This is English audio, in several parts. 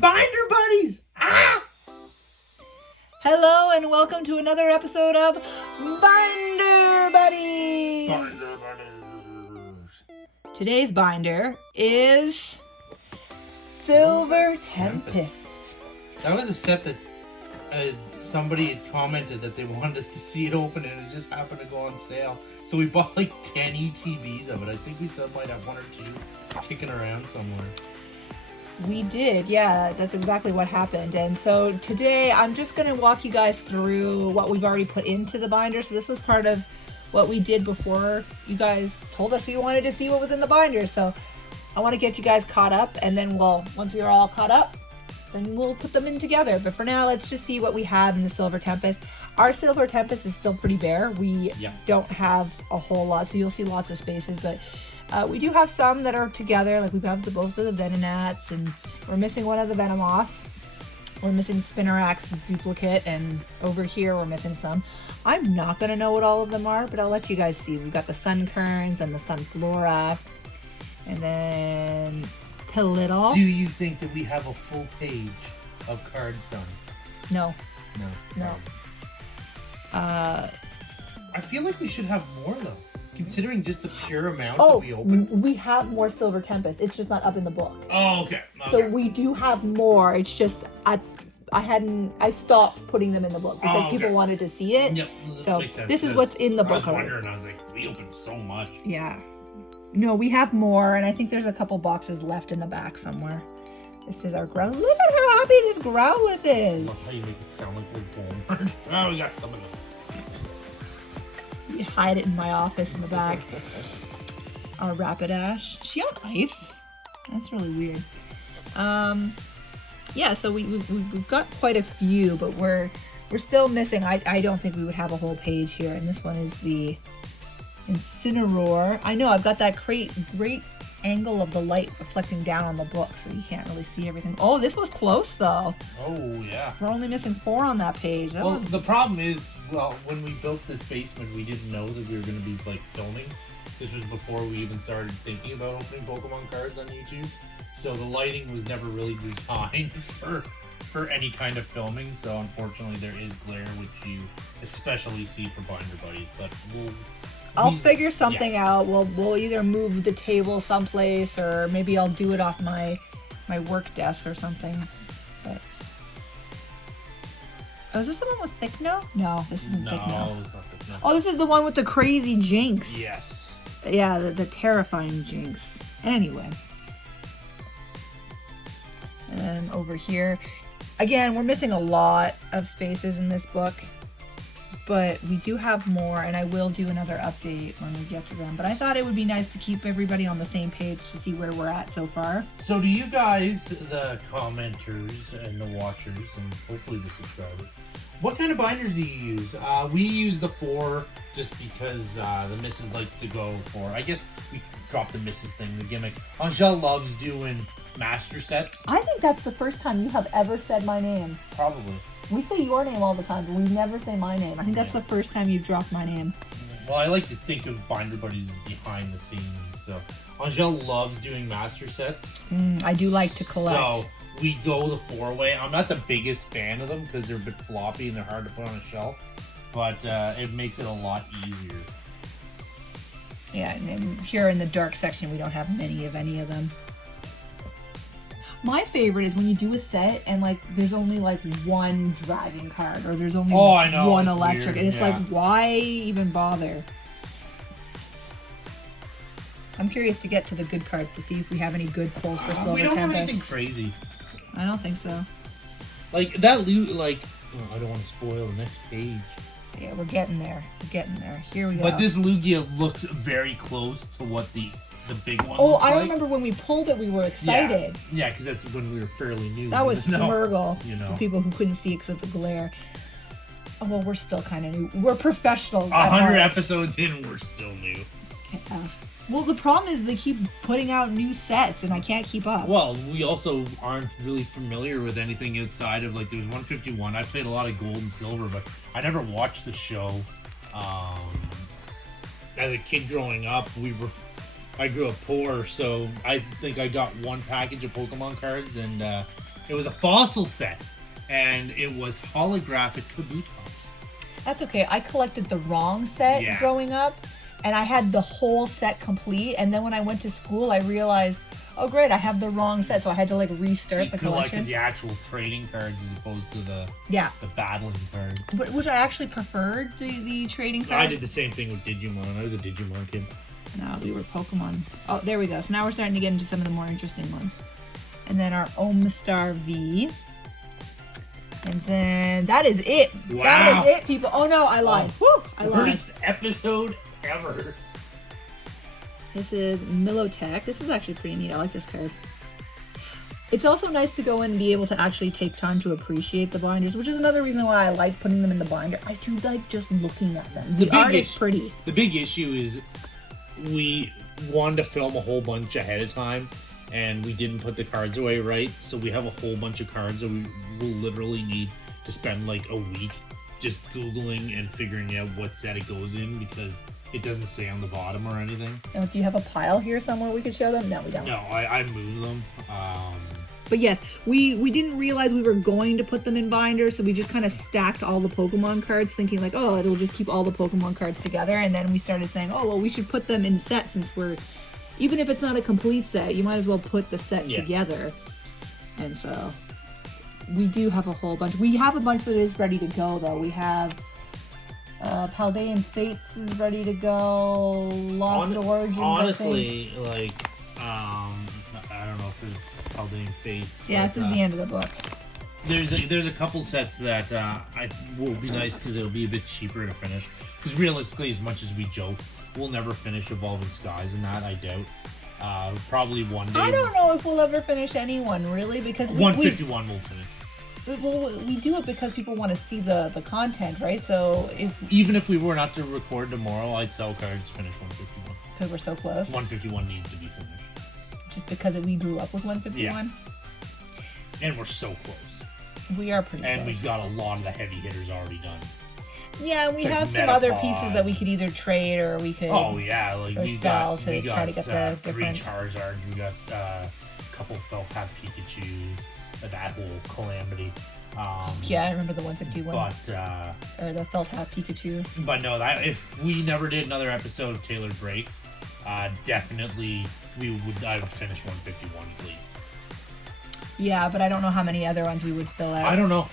Binder Buddies! Ah! Hello and welcome to another episode of Binder Buddies! Binder Buddies! Today's binder is Silver Tempest. That was a set that somebody had commented that they wanted us to see it open and it just happened to go on sale. So we bought like 10 ETBs of it. I think we still might have one or two kicking around somewhere. We did, yeah, that's exactly what happened. And so today I'm just going to walk you guys through what we've already put into the binder. So this was part of what we did before you guys told us you wanted to see what was in the binder. So I want to get you guys caught up, and then once we're all caught up, then we'll put them in together. But for now, let's just see what we have in the Silver Tempest. Our Silver Tempest is still pretty bare. We don't have a whole lot, so you'll see lots of spaces, but we do have some that are together. Like we have both of the Venonats, and we're missing one of the Venomoths. We're missing Spinnerack's duplicate, and over here we're missing some. I'm not going to know what all of them are, but I'll let you guys see. We've got the Sunkerns and the Sunflora, and then Pelittle. Do you think that we have a full page of cards done? No. No. I feel like we should have more though, considering just the pure amount that we opened. We have more Silver Tempest. It's just not up in the book. Oh, okay. So we do have more. It's just I stopped putting them in the book because people wanted to see it. Yep. So this is what's in the book. I was wondering. I was like, we opened so much. Yeah. No, we have more, and I think there's a couple boxes left in the back somewhere. This is our Growlithe. Look at how happy this Growlithe is. I love how you make it sound like we're born. Oh, we got some of them. You hide it in my office in the back. Our Rapidash. Is she on ice? That's really weird. Yeah, so we've got quite a few, but we're still missing. I don't think we would have a whole page here, and this one is the Incineroar. I know, I've got that great angle of the light reflecting down on the book, so you can't really see everything. Oh, this was close, though. Oh, yeah. We're only missing 4 on that page. The problem is, when we built this basement, we didn't know that we were going to be, filming. This was before we even started thinking about opening Pokemon cards on YouTube. So the lighting was never really designed for any kind of filming. So unfortunately, there is glare, which you especially see for Binder Buddies. But I'll figure something out. We'll either move the table someplace, or maybe I'll do it off my work desk or something. But is this the one with Thickno? No, this isn't Thickno. No, it's not Thickno. Oh, this is the one with the crazy Jinx. Yes. Yeah, the terrifying Jinx. Anyway. And then over here, again, we're missing a lot of spaces in this book, but we do have more, and I will do another update when we get to them. But I thought it would be nice to keep everybody on the same page to see where we're at so far. So do you guys, the commenters and the watchers, and hopefully the subscribers, what kind of binders do you use? We use the 4 just because the missus likes to go for, I guess we dropped the missus thing, the gimmick. Angel loves doing master sets. I think that's the first time you have ever said my name. Probably. We say your name all the time, but we never say my name. I think that's the first time you've dropped my name. Well, I like to think of Binder Buddies as behind the scenes. So Angel loves doing master sets. I do like to collect. So we go the 4-way. I'm not the biggest fan of them because they're a bit floppy and they're hard to put on a shelf, but it makes it a lot easier. Yeah, and here in the dark section, we don't have many of any of them. My favorite is when you do a set and there's only one dragon card, or there's only one electric, and it's why even bother? I'm curious to get to the good cards to see if we have any good pulls for Silver Tempest. We don't have anything crazy. I don't think so. That loot, I don't want to spoil the next page. Yeah, we're getting there. Here we go. But this Lugia looks very close to what the big one Oh, looks I like. remember when we pulled it, we were excited. Yeah, because that's when we were fairly new. That was Smurgle, for people who couldn't see because of the glare. Oh, well, we're still kind of new. We're professionals. 100 episodes in, we're still new. Well, the problem is they keep putting out new sets, and I can't keep up. Well, we also aren't really familiar with anything outside of, there was 151. I played a lot of Gold and Silver, but I never watched the show. As a kid growing up, I grew up poor, so I think I got one package of Pokemon cards, and It was a fossil set, and it was holographic Kabutops. That's okay. I collected the wrong set growing up, and I had the whole set complete. And then when I went to school, I realized, oh great, I have the wrong set, so I had to like restart the collection. You collected the actual trading cards as opposed to the battling cards. Which I actually preferred the trading cards. I did the same thing with Digimon. I was a Digimon kid. No, we were Pokemon. Oh, there we go. So now we're starting to get into some of the more interesting ones. And then our Omastar V. And then that is it. Wow. That is it, people. Oh no, I lied. Woo! I lied. Worst episode ever. This is Milotech. This is actually pretty neat. I like this card. It's also nice to go in and be able to actually take time to appreciate the binders, which is another reason why I like putting them in the binder. I do like just looking at them. The art is pretty. The big issue is we wanted to film a whole bunch ahead of time, and we didn't put the cards away right, so we have a whole bunch of cards that we will literally need to spend like a week just Googling and figuring out what set it goes in, because it doesn't say on the bottom or anything. Oh, do you have a pile here somewhere we could show them? No, we don't. No, I moved them. But yes, we didn't realize we were going to put them in binders, so we just kind of stacked all the Pokemon cards, thinking like, oh, it'll just keep all the Pokemon cards together. And then we started saying, oh, well, we should put them in sets, since even if it's not a complete set, you might as well put the set together. And so we do have a whole bunch. We have a bunch that is ready to go, though. We have Paldean Fates is ready to go. Lost Origins. Honestly, like, I don't know if it's Paldean Fates. Yeah, this is the end of the book. There's a couple sets that I will be nice because it'll be a bit cheaper to finish. Because realistically, as much as we joke, we'll never finish Evolving Skies, and that I doubt. Probably one day. I don't know if we'll ever finish anyone, really, because 151 we'll finish. Well, we do it because people want to see the content, right? So even if we were not to record tomorrow, I'd sell cards to finish 151. Because we're so close. 151 needs to be finished. Just because we grew up with 151. Yeah. And we're so close. We are pretty close. And we've got a lot of the heavy hitters already done. Yeah, and we have some other pieces that we could either trade or we could. Oh yeah, like we sell got to try to get the difference. 3 Charizards. We got a couple Felcat Pikachu's. That whole calamity. Yeah, I remember the 151. But or the Feltat Pikachu. But no, that if we never did another episode of Tailored Breaks, definitely I would finish 151, please. Yeah, but I don't know how many other ones we would fill out. I don't know.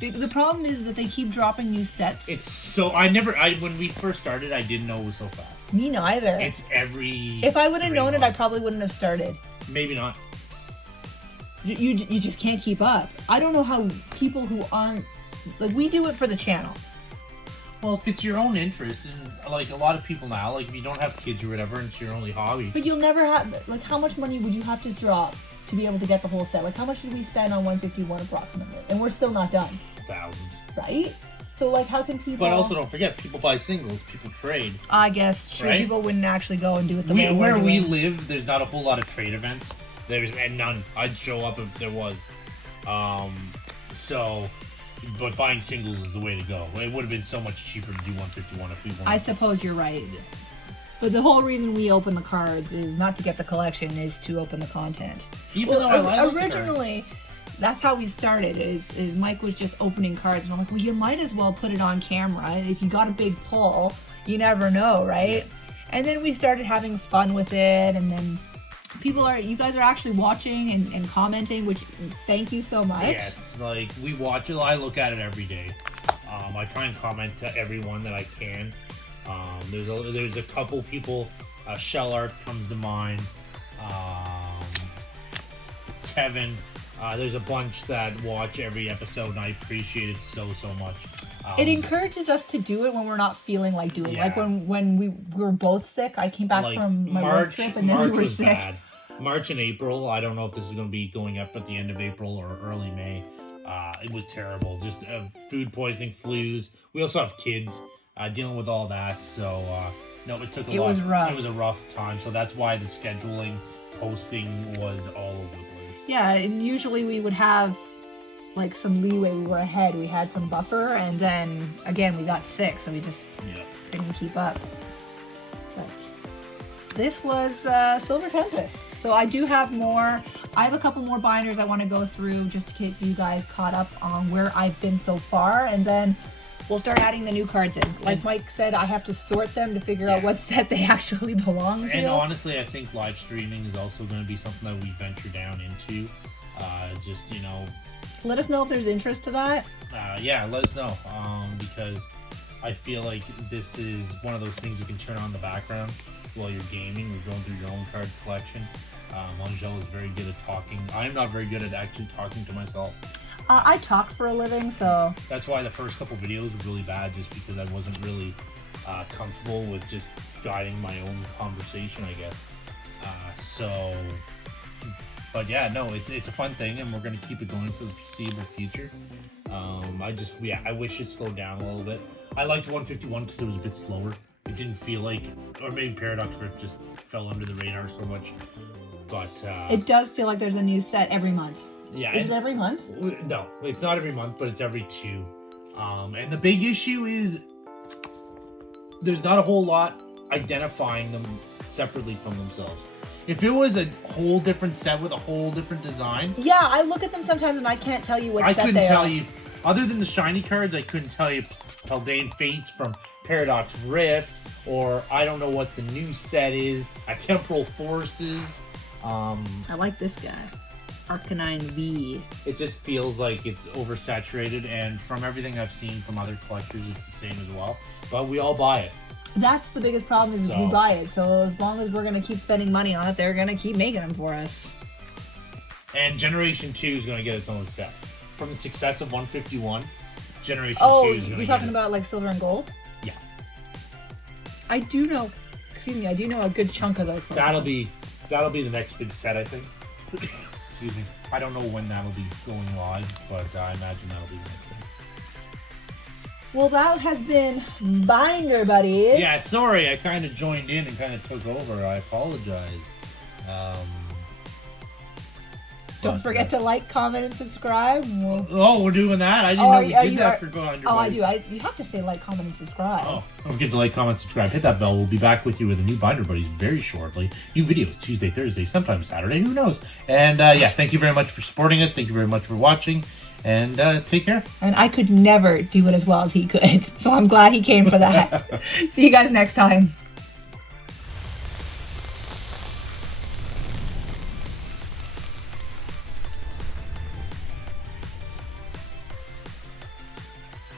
The problem is that they keep dropping new sets. It's so when we first started, I didn't know it was so fast. Me neither. It's every. If I would have known it, I probably wouldn't have started. Maybe not. You just can't keep up. I don't know how people who aren't like, we do it for the channel. Well, if it's your own interest, and like a lot of people now, like if you don't have kids or whatever, and it's your only hobby. But you'll never have, like, how much money would you have to drop to be able to get the whole set? Like, how much did we spend on 151 approximately? And we're still not done. Thousands. Right? So, like, how can people... But also, don't forget, people buy singles, people trade. I guess, true. Right? People wouldn't actually go and do it the way where we live, there's not a whole lot of trade events. And none. I'd show up if there was. But buying singles is the way to go. It would have been so much cheaper to do 151 if we wanted. I suppose you're right. But the whole reason we open the cards is not to get the collection, is to open the content. Even though I like originally, that's how we started, is Mike was just opening cards, and I'm like, well, you might as well put it on camera. If you got a big pull, you never know, right? Yeah. And then we started having fun with it, and then you guys are actually watching and commenting, which thank you so much. Yes, like we watch it. I look at it every day. I try and comment to everyone that I can. There's a couple people. Shell Art comes to mind. Kevin. There's a bunch that watch every episode, and I appreciate it so much. It encourages us to do it when we're not feeling like doing it. Like when we were both sick. I came back from my road trip, and then we were sick. Bad. March and April, I don't know if this is going to be going up at the end of April or early May. It was terrible. Just food poisoning, flus. We also have kids dealing with all that. So, no, it took a lot. It was rough. It was a rough time. So that's why the scheduling, posting was all over the place. Yeah, and usually we would have like some leeway. We were ahead. We had some buffer. And then, again, we got sick. So we just couldn't keep up. But this was Silver Tempest. So I do have more. I have a couple more binders I want to go through just to keep you guys caught up on where I've been so far, and then we'll start adding the new cards in. Like Mike said, I have to sort them to figure out what set they actually belong to. And honestly, I think live streaming is also going to be something that we venture down into. Just, you know... Let us know if there's interest to that. Yeah, let us know. Because I feel like this is one of those things you can turn on in the background while you're gaming or going through your own card collection. Angel is very good at talking. I'm not very good at actually talking to myself. I talk for a living, so... That's why the first couple videos were really bad, just because I wasn't really comfortable with just guiding my own conversation, I guess. But yeah, no, it's a fun thing, and we're going to keep it going for the foreseeable future. I wish it slowed down a little bit. I liked 151 because it was a bit slower. It didn't feel like, or maybe Paradox Rift just fell under the radar so much. But it does feel like there's a new set every month. Yeah. Is it every month? No, it's not every month, but it's every 2. And the big issue is there's not a whole lot identifying them separately from themselves. If it was a whole different set with a whole different design... Yeah, I look at them sometimes and I can't tell you what set they are. I couldn't tell you. Other than the shiny cards, I couldn't tell you Paldean Fates from Paradox Rift, or I don't know what the new set is, a Temporal Forces. I like this guy. Arcanine V. It just feels like it's oversaturated, and from everything I've seen from other collectors, it's the same as well. But we all buy it. That's the biggest problem, is we buy it. So as long as we're going to keep spending money on it, they're going to keep making them for us. And Generation 2 is going to get its own set. From the success of 151, Generation 2 is going to get you're talking about like silver and gold? Yeah. I do know a good chunk of those. That'll be the next big set, I think. Excuse me. I don't know when that'll be going live, but I imagine that'll be the next thing. Well, that has been Binder Buddies. Yeah, sorry, I kind of joined in and kind of took over. I apologize. Don't forget to like, comment, and subscribe. We're doing that? I didn't know we did that for Binder Buddies. Oh, I do. You have to say like, comment, and subscribe. Oh, don't forget to like, comment, subscribe. Hit that bell. We'll be back with you with a new Binder Buddies very shortly. New videos Tuesday, Thursday, sometimes Saturday. Who knows? And yeah, thank you very much for supporting us. Thank you very much for watching. And take care. And I could never do it as well as he could. So I'm glad he came for that. See you guys next time.